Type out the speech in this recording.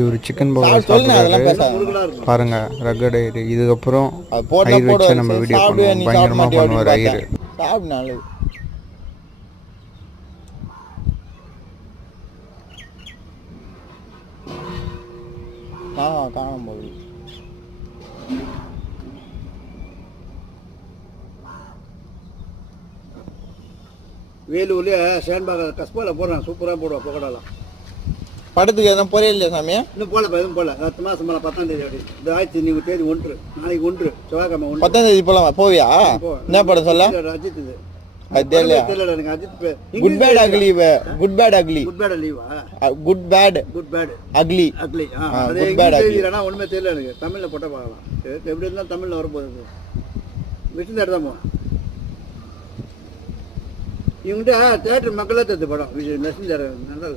இவரு chicken powder சாப்பிடுறாரு பாருங்க. Rugged Iyer. இதுக்கப்புறம் ஐயர் வச்சு நம்ம வீடியோ பண்ணுவோம். பயங்கரமா பண்ணுவார் ஐயர். சாப்பிடு நல்லது. காணும் போது வேலூர்லேயே சேன்பாக கஸ்பாவில் போடுறாங்க. சூப்பராக போடுவான் பக்கோடாலாம். படத்துக்கு எதுவும் போறே இல்லையா சாமி? இன்னும் போகல, எதுவும் போகல. அடுத்த மாதம் 10ஆம் தேதி அப்படி இந்த ஆயிடுச்சு. நீங்கள் தேதி 1 நாளைக்கு 1 செவ்வாய்க்கிழமை 1 10ஆம் தேதி போகலாமா? போவியா? என்ன படம் சொல்ல? அஜித் இது. அது தெரியல எனக்கு. Ajith good bad ugly. Good bad ugly. Good bad லீவா? Good bad ugly. அக்லி. அது எழுதினா ஒன்றுமே தெரியல எனக்கு. தமிழில் போட்டால் பார்க்கலாம். எப்படி இருந்தாலும் தமிழில் வரப்போகுது. விட்டு தான் போவேன். இவங்ககிட்ட தேட்டர் மக்களாக தருது படம். நரசிம்ம நல்லா